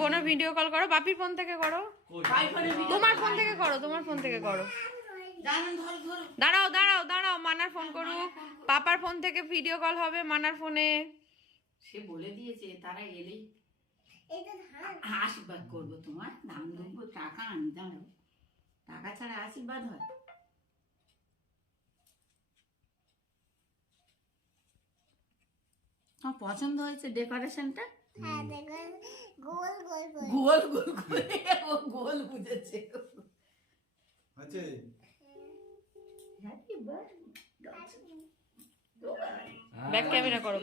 বোনের video call করো, বাপির phone থেকে করো, তোমার ফোন থেকে করো, তোমার ফোন থেকে করো। দাঁড়াও দাঁড়াও দাঁড়াও, মানার ফোন করুক, পাপার ফোন থেকে ভিডিও কল হবে মানার ফোনে। সে বলে দিয়েছে তারা এলেই আশীর্বাদ করবো, তোমার দাম দেবো, টাকা আনি, দাঁড়াও, টাকা ছাড়া আশীর্বাদ হয়? তোমার পছন্দ হয়েছে ডেকোরেশনটা? গোল গোল করে ও গোল বুঝেছে। আছে হ্যাপি বার্থডে। ব্যাক ক্যামেরা করো,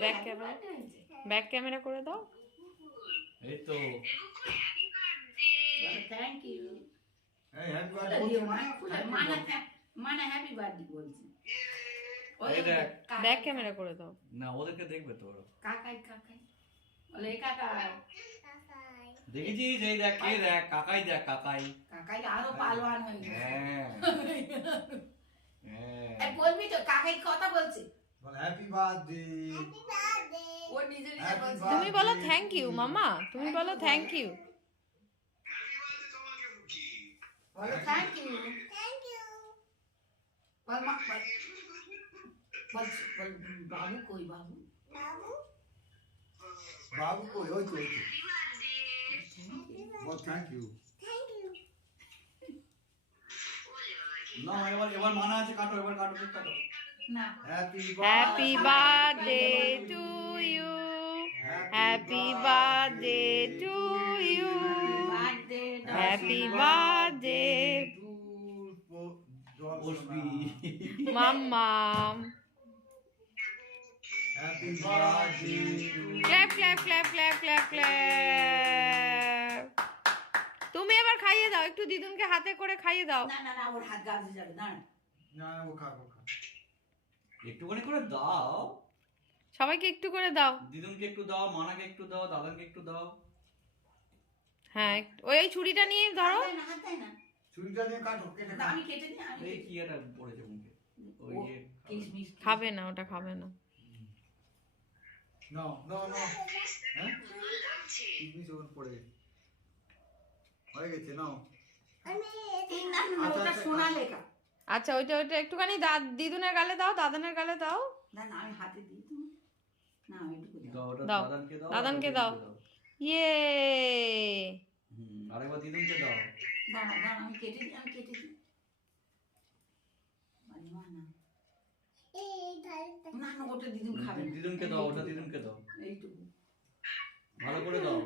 ব্যাক ক্যামেরা করে দাও। এই তো থ্যাংক ইউ। এই হ্যাপি বার্থডে মানে হ্যাপি বার্থডে বলছি। এই দেখ, ব্যাক ক্যামেরা করে দাও। না ওদেরকে দেখবে তো ওরা। কাকাই বলে কাকাই দেখেছিস? এই দেখ, কে দেখ, কাকাই দেখ, কাকাই। কাকাই আরো পালোয়ান হয়ে গেছে। হ্যাঁ হ্যাঁ, এই বলবি তো কাকাই কথা বলছে, বল হ্যাপি বার্থডে। ও নিজে নিজে বলছে। তুমি বলো থ্যাংক ইউ মামা, তুমি বলো থ্যাংক ইউ। বলো থ্যাংক ইউ। বল মা বল বাবু কই, বাবু বাবু কই? ওই তো, ওই তো। বল থ্যাংক ইউ। না এবার মানা আছে, কাটো, এবার কাটো, ঠিক কাটো। না happy birthday to you, happy birthday to you, birthday happy birthday বসবি। মাম্মাম। Happy birthday to clap clap clap clap clap clap. তুমি এবার খাইয়ে দাও, একটু দিদুনকে হাতে করে খাইয়ে দাও। না ওর হাত গাছে যাবে, দাঁড়া। না ও খা একটুখানি করে দাও, সবাইকে একটু করে দাও। দিদুনকে একটু দাও, মানাকে একটু দাও, দাদাকে একটু দাও। হ্যাঁ ওই এই ছুরিটা নিয়ে ধরো। হাত দেয় না, ছুরিটা দিয়ে কাটো, কেটে না, আমি কেটে দিই, আমি এই কি এটা পড়েছে মুখে, ওই যে কিশমিশ খাবে না, ওটা খাবে না। নাও হ্যাঁ কিশমিশ ওখানে পড়ে হয়ে গেছে, নাও। না ওটা সোনা লেখা। আচ্ছা ওইটা একটুখানি দিদুনের গালে দাও, দাদানের গালে দাও। না আমি হাতে দিই তুমি, না এইটুকু দাও। দাও, ওটা দাও, দাদানকে দাও, দাদানকে আর দাও। দিদুনকে ইয়ে আরেকবার দিদুনকে দাও। দাঁড়া আমি কেটে দিই, মা না না ওটা দিদুন খাবে না। দিদুনকে দাও, ওটা দিদুনকে দাও, এইটুকু ভালো করে দাও।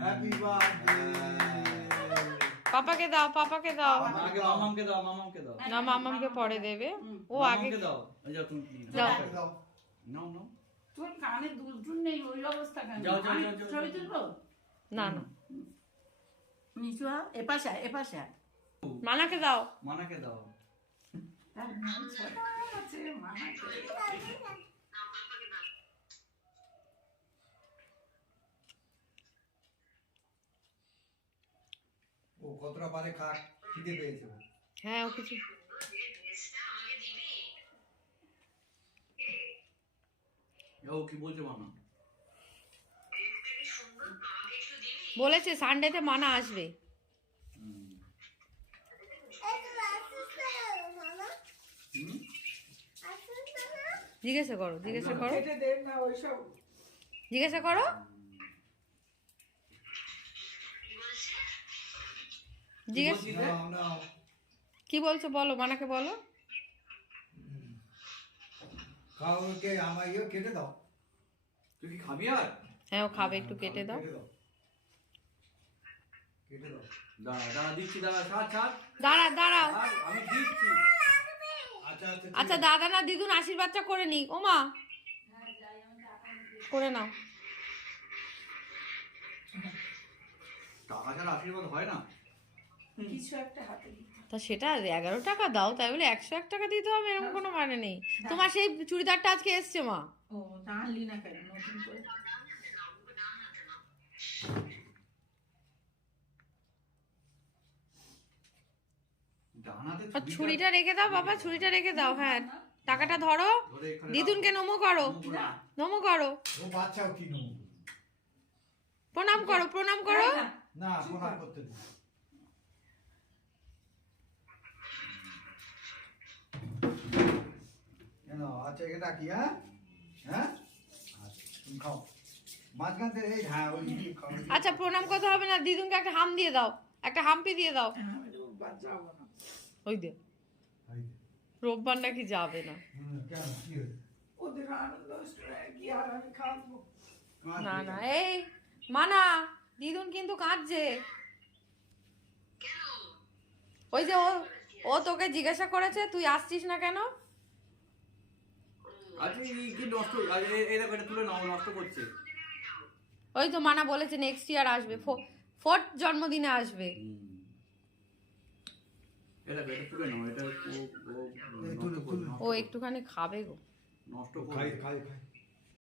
Happy birthday. পাপাকে দাও, পাপাকে দাও। আগে মামামকে দাও, মামামকে দাও, না মামামকে পরে দেবে, ও আগে মামামকে দাও। এই যাও, তুমি দাও। নাও নাও। তোর কানে দুল নেই, ওই অবস্থা কেন? যাও, আমি যাও। ছবি তুলবো? না না নিচু এপাশে মানাকে দাও। মানাকে দাও। তার নাম ছোট আছে, মানাকে। ও কতটা পারে খাক, খিদে পেয়েছে। হ্যাঁ ও কিছু ও কি বলছে মামা? বলেছে সানডেতে মানা আসবে। জিজ্ঞাসা করো জিজ্ঞাসা করো কি বলছো বলো, মানাকে বলো। কাউকে আমার ইয়ে কেটে দাও। তুই কি খাবি আর? হ্যাঁ ও খাবে, একটু কেটে দাও। কেটে দাও। দাঁড়া দিচ্ছি, দাঁড়া, ছাড়। দাঁড়াও। আমি দিচ্ছি। আচ্ছা আচ্ছা দাদা না দিদুন আশীর্বাদটা করে নিক। ও মা করে নাও। টাকা ছাড়া আশীর্বাদ হয় না। কিছু একটা হাতে দিই। তা সেটা 11 টাকা দাও, তাই বলে 101 টাকা দিতে হবে এরকম কোনো মানে নেই। তোমার সেই চুড়িদারটা আজকে এসছে মা। ও তা আনলি না কেন নতুন করে? ছুরিটা রেখে দাও বাবা, ছুরিটা রেখে দাও। হ্যাঁ টাকাটা ধরো, দিদুনকে নমো করো। ও বাচ্চাও কি নমো। প্রণাম করো। না প্রণাম করতে দিন। কেন আচ্ছা এটা কি হ্যাঁ হ্যাঁ আচ্ছা, তুমি খাও মাঝখান থেকে এই হ্যাঁ ওই খাও আচ্ছা প্রণাম করতে হবে না, দিদুনকে একটা হাম দিয়ে দাও, একটা হাম্পি দিয়ে দাও। ওই দে, এই যে। রোববার নাকি যাবে না। কেন কি হয়েছে ওদের আনন্দ কি আর আমি খাবো? না না এই মানা, দিদুন কিন্তু কাঁদছে। ওই যে ও তোকে জিজ্ঞাসা করেছে তুই আসছিস না কেন। আজকে কি নষ্ট এটা তুলে নাও, নষ্ট করছে। ওই তো মানা বলেছে নেক্সট ইয়ার আসবে, ফোর্থ জন্মদিনে আসবে। এটা তুলে নাও, এটা এই তুলে ও একটুখানি খাবে গো। নষ্ট খাই করে। খাই খাই